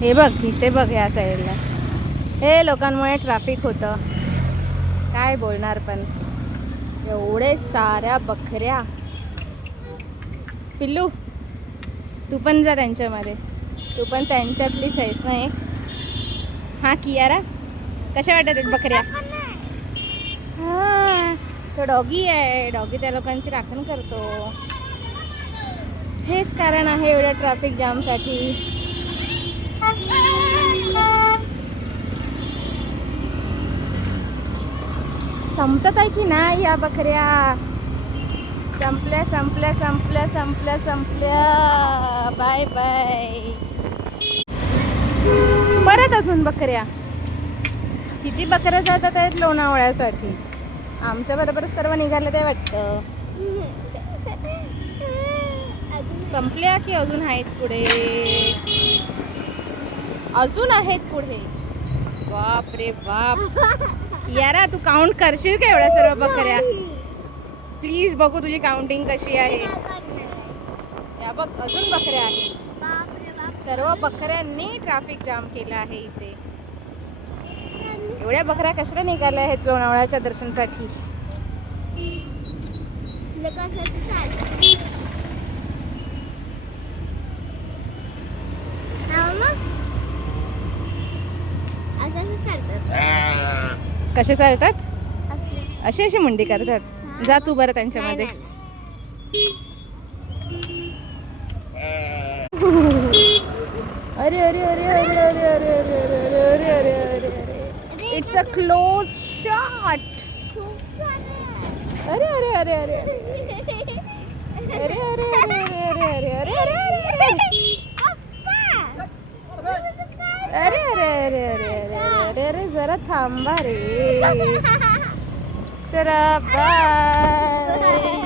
हे बघ इथे बघ या साईडला हे लोकांमुळे ट्रॅफिक होतं. काय बोलणार पण एवढे साऱ्या बकऱ्या. पिल्लू तू पण जा त्यांच्यामध्ये, तू पण त्यांच्यातलीच आहेस ना एक. हा कियारा कशा वाटत आहेत बकऱ्या? हा तो डॉगी आहे, डॉगी त्या लोकांची राखण करतो. हेच कारण आहे एवढ्या ट्रॅफिक जामसाठी. संपत आहे की नाही या बकऱ्या? संपल्या संपल्या संपल्या संपल्या संपल्या. Bye bye. परत अजून बकऱ्या. किती बकऱ्या जातात आहेत लोणावळ्यासाठी. आमच्या बरोबर सर्व निघाले ते वाटतं. संपल्या की अजून आहेत पुढे? अजून आहेत पुढे. बाप रे बाप. यारा तू काउंट करशील का एवढ्या सर्व बकऱ्या? प्लीज बघू तुझी काउंटिंग कशी आहे. या बघ अजून बकऱ्या आहेत. सर्व बकऱ्यांनी ट्रॅफिक जाम केलं आहे इथे. एवढ्या बकऱ्या कशा निघाल्या आहेत लोणावळ्याच्या दर्शनासाठी? कसे चालतात? अशी अशी मुंडी करतात. जा तू बरं त्यांच्यामध्ये. अरे अरे अरे अरे अरे अरे अरे अरे अरे अरे अरे इट्स अ क्लोज शॉट. अरे अरे अरे अरे अरे अरे अरे अरे अरे अरे अरे अरे अरे अरे अरे अरे जरा थांबा रे. चला बाय.